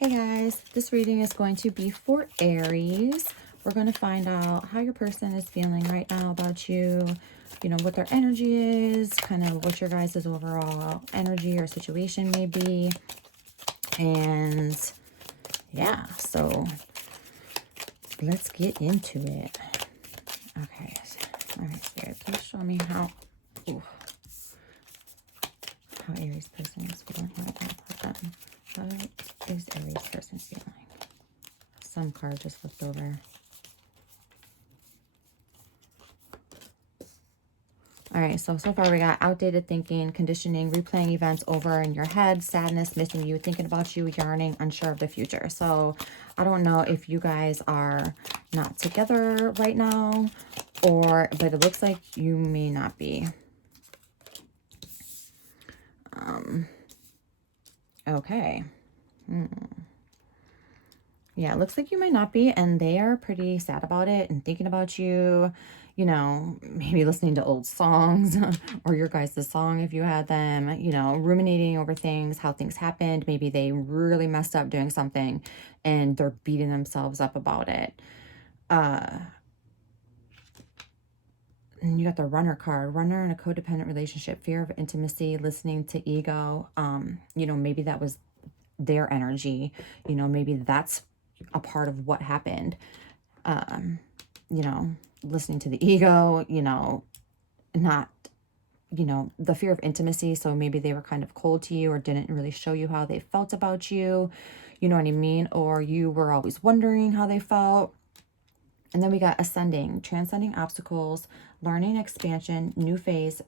Hey guys, this reading is going to be for Aries. We're going to find out how your person is feeling right now about you, you know, what their energy is, kind of what your guys' overall energy or situation may be. And yeah, so let's get into it. Okay, all right, Spirit, please show me how Aries person is feeling right now for them. How is Aries person feeling? Some card just flipped over. All right, so far we got outdated thinking, conditioning, replaying events over in your head, sadness, missing you, thinking about you, yearning, unsure of the future. So I don't know if you guys are not together right now, but it looks like you may not be. Okay. Yeah, it looks like you might not be, and they are pretty sad about it and thinking about you, you know, maybe listening to old songs or your guys' song if you had them, you know, ruminating over things, how things happened. Maybe they really messed up doing something and they're beating themselves up about it. And you got the runner card, runner in a codependent relationship, fear of intimacy, listening to ego. You know, maybe that was their energy, you know, maybe that's a part of what happened. You know, listening to the ego, you know, not, you know, the fear of intimacy. So maybe they were kind of cold to you or didn't really show you how they felt about you. You know what I mean? Or you were always wondering how they felt. And then we got ascending, transcending obstacles, learning, expansion, new phase,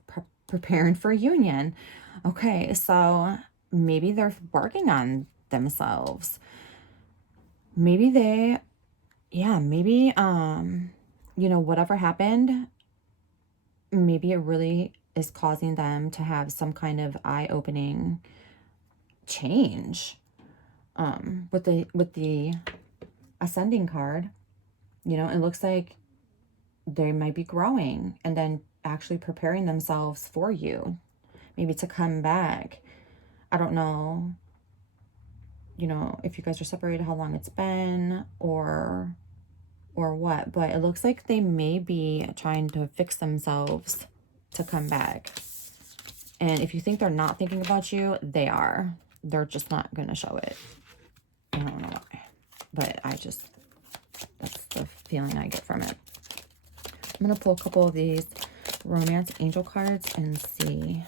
preparing for union. Okay, so maybe they're working on themselves. Maybe they, maybe, you know, whatever happened, maybe it really is causing them to have some kind of eye-opening change. With the ascending card, you know, it looks like they might be growing and then actually preparing themselves for you, maybe to come back. I don't know, you know, if you guys are separated, how long it's been or what, but it looks like they may be trying to fix themselves to come back. And if you think they're not thinking about you, they are. They're just not going to show it. I don't know why, but that's the feeling I get from it. I'm going to pull a couple of these romance angel cards and see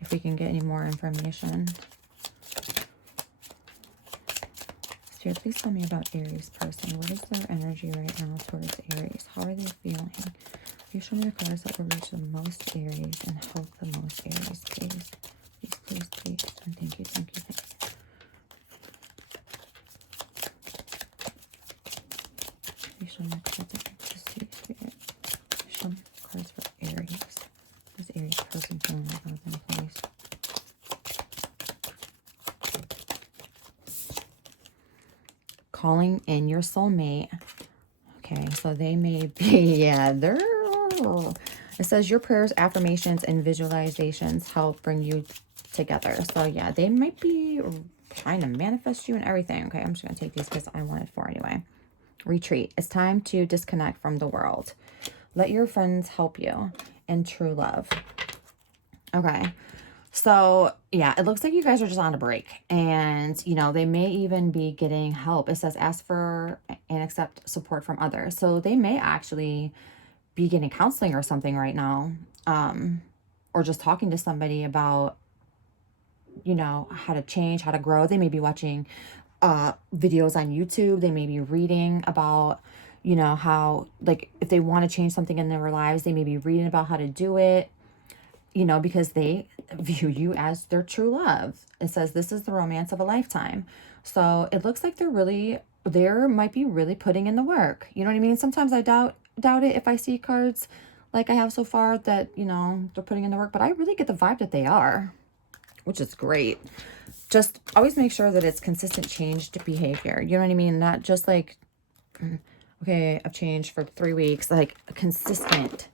if we can get any more information. Spirit, please tell me about Aries person. What is their energy right now towards Aries? How are they feeling? Please show me the cards that will reach the most Aries and help the most Aries, please. Please, please, please. And thank you, thank you, thank you. Please show me the cards that I just see, Spirit. Show me the cards for Aries. What is Aries person feeling right now, then, please? Calling in your soulmate. Okay, so they may be, it says your prayers, affirmations, and visualizations help bring you together. So yeah, they might be trying to manifest you and everything. Okay, I'm just going to take these because I wanted 4 anyway. Retreat. It's time to disconnect from the world. Let your friends help you. And true love. Okay. So yeah, it looks like you guys are just on a break and, you know, they may even be getting help. It says ask for and accept support from others. So they may actually be getting counseling or something right now. Or just talking to somebody about, you know, how to change, how to grow. They may be watching videos on YouTube. They may be reading about, you know, how, like, if they want to change something in their lives, they may be reading about how to do it. You know, because they view you as their true love. It says this is the romance of a lifetime. So it looks like they might be really putting in the work. You know what I mean? Sometimes I doubt it if I see cards like I have so far that, you know, they're putting in the work, but I really get the vibe that they are, which is great. Just always make sure that it's consistent changed behavior. You know what I mean? Not just like, okay, I've changed for 3 weeks, like a consistent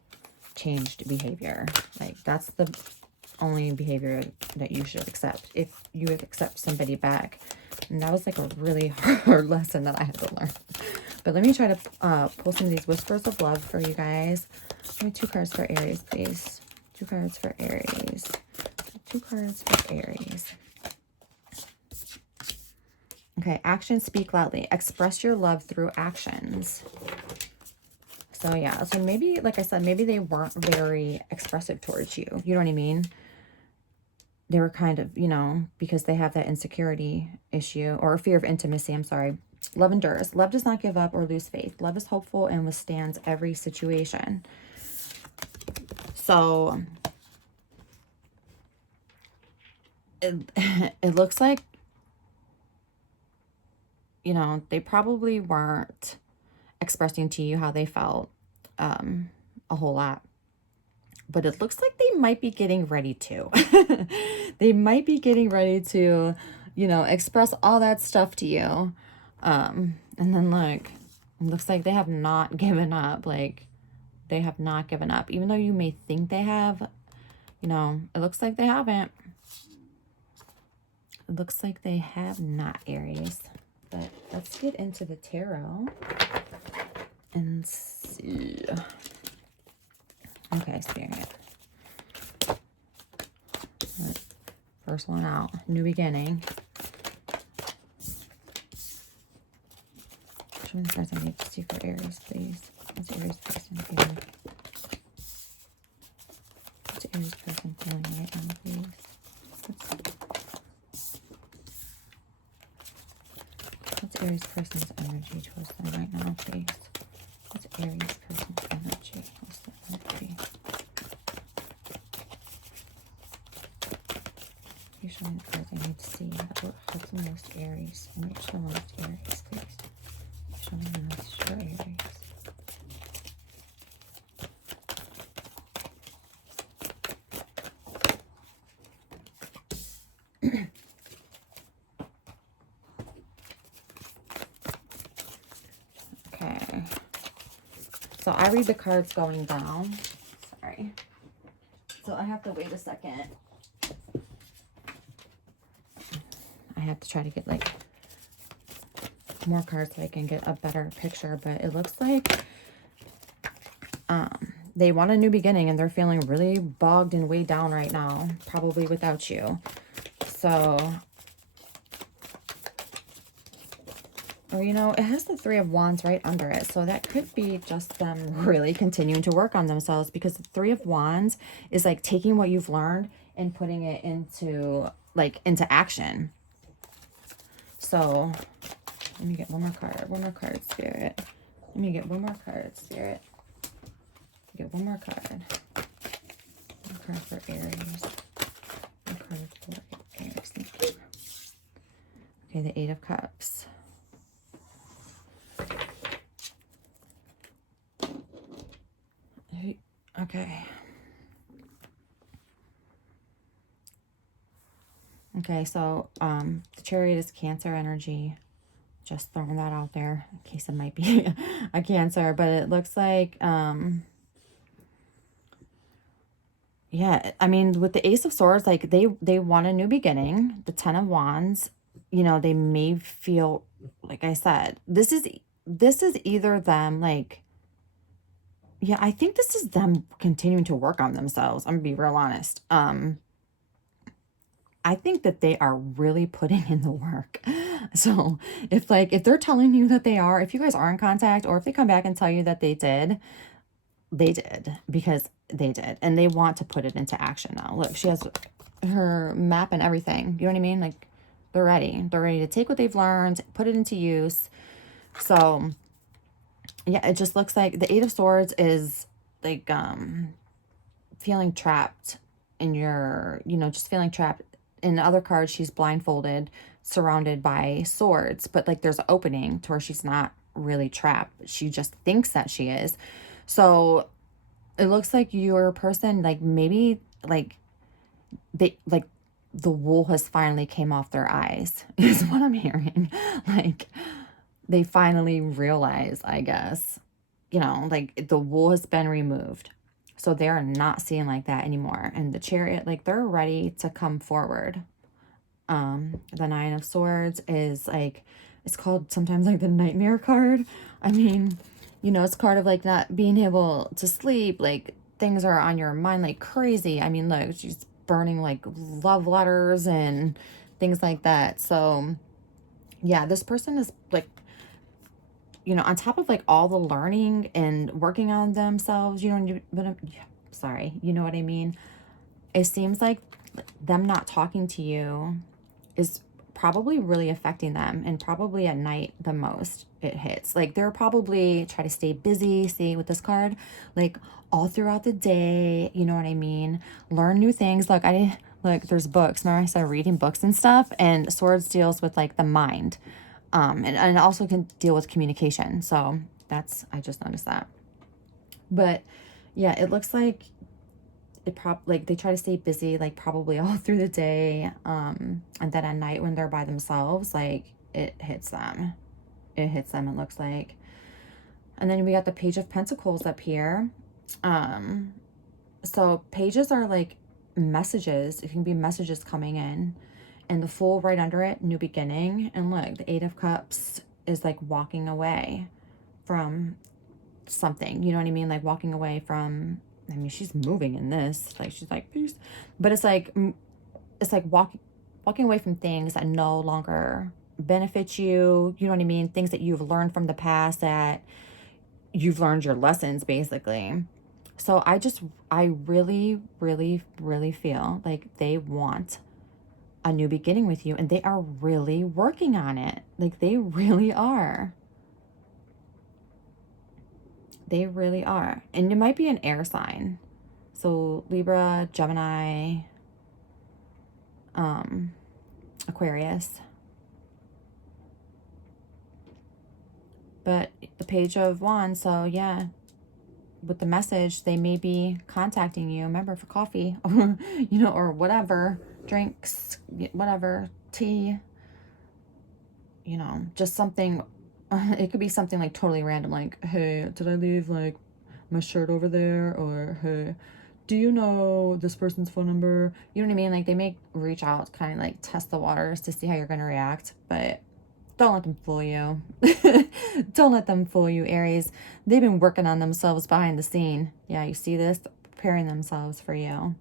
changed behavior. Like that's the only behavior that you should accept if you would accept somebody back And that was like a really hard lesson that I had to learn. But let me try to pull some of these whispers of love for you guys. Give me 2 cards for Aries, please. 2 cards for Aries. 2 cards for Aries. Okay, actions speak loudly. Express your love through actions. So yeah, so maybe, like I said, maybe they weren't very expressive towards you. You know what I mean? They were kind of, you know, because they have that insecurity issue or fear of intimacy. I'm sorry. Love endures. Love does not give up or lose faith. Love is hopeful and withstands every situation. So it looks like, you know, they probably weren't expressing to you how they felt a whole lot. But it looks like they might be getting ready to. They might be getting ready to, you know, express all that stuff to you. And then look, it looks like they have not given up. Like, they have not given up. Even though you may think they have, you know, it looks like they haven't. It looks like they have not, Aries. But let's get into the tarot and see. Okay, Spirit. First one out. New beginning. Show me the cards I need to see for Aries, please. What's Aries person feeling? What's Aries person feeling right now, please? What's Aries person's energy towards them right now, please? What's Aries person's energy? What's the energy? You show me the cards I need to see. What helps the most Aries? And you show the most Aries, please. Show me the most for Aries. Okay. So I read the cards going down. Sorry. So I have to wait a second. I have to try to get like more cards so I can get a better picture, but it looks like they want a new beginning and they're feeling really bogged and weighed down right now, probably without you. So, or you know, it has the 3 of Wands right under it, so that could be just them really continuing to work on themselves, because the 3 of Wands is like taking what you've learned and putting it into action. So let me get one more card, Spirit. Let me get one more card, Spirit. Get one more card. One card for Aries. One card for Aries. Thank you. Okay, the 8 of Cups. Okay. Okay, so the Chariot is Cancer energy. Just throwing that out there in case it might be a Cancer, but it looks like yeah, I mean, with the Ace of Swords, like they want a new beginning. The 10 of Wands, you know, they may feel, like I said, this is either them like, yeah, I think this is them continuing to work on themselves. I'm gonna be real honest. I think that they are really putting in the work. So if they're telling you that they are, if you guys are in contact, or if they come back and tell you that they did, because they did, and they want to put it into action now. Look, she has her map and everything. You know what I mean? Like, they're ready. They're ready to take what they've learned, put it into use. So yeah, it just looks like the 8 of Swords is like feeling trapped in your, you know, just feeling trapped. In the other card, she's blindfolded, surrounded by swords, but like there's an opening to where she's not really trapped. She just thinks that she is. So it looks like your person, like maybe like they like the wool has finally came off their eyes is what I'm hearing. Like they finally realize, I guess, you know, like the wool has been removed. So they're not seeing like that anymore. And the Chariot, like they're ready to come forward. The Nine of Swords is like, it's called sometimes like the nightmare card. I mean, you know, it's a card of like not being able to sleep, like things are on your mind like crazy. I mean, look, she's burning like love letters and things like that. So yeah, this person is like, you know, on top of like all the learning and working on themselves, you know, sorry, you know what I mean? It seems like them not talking to you is probably really affecting them, and probably at night the most it hits. Like they're probably try to stay busy, see with this card, like all throughout the day, you know what I mean? Learn new things. Like there's books. Remember I started reading books and stuff, and Swords deals with like the mind. And also can deal with communication. So I just noticed that. But yeah, it looks like like they try to stay busy, like probably all through the day. And then at night when they're by themselves, like it hits them. It hits them, it looks like. And then we got the Page of Pentacles up here. So pages are like messages. It can be messages coming in. And the Fool right under it, new beginning. And look, the Eight of Cups is like walking away from something. You know what I mean? Like walking away from, I mean, she's moving in this. Like she's like, peace. But it's like walking away from things that no longer benefit you. You know what I mean? Things that you've learned from the past, that you've learned your lessons, basically. So I really, really, really feel like they want a new beginning with you, and they are really working on it. Like they really are. They really are. And it might be an air sign. So Libra, Gemini, Aquarius. But the Page of Wands, so yeah, with the message, they may be contacting you, remember, for coffee, or, you know, or whatever, drinks, whatever, tea, you know, just something. It could be something like totally random, like, hey, did I leave like my shirt over there? Or hey, do you know this person's phone number? You know what I mean? Like they may reach out, kind of like test the waters to see how you're going to react, but don't let them fool you. Don't let them fool you, Aries. They've been working on themselves behind the scene. Yeah, you see this? Preparing themselves for you.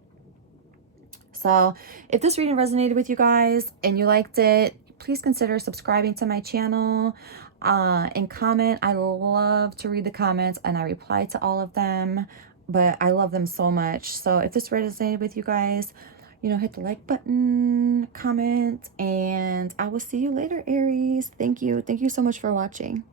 So if this reading resonated with you guys and you liked it, please consider subscribing to my channel and comment. I love to read the comments and I reply to all of them, but I love them so much. So if this resonated with you guys, you know, hit the like button, comment, and I will see you later, Aries. Thank you. Thank you so much for watching.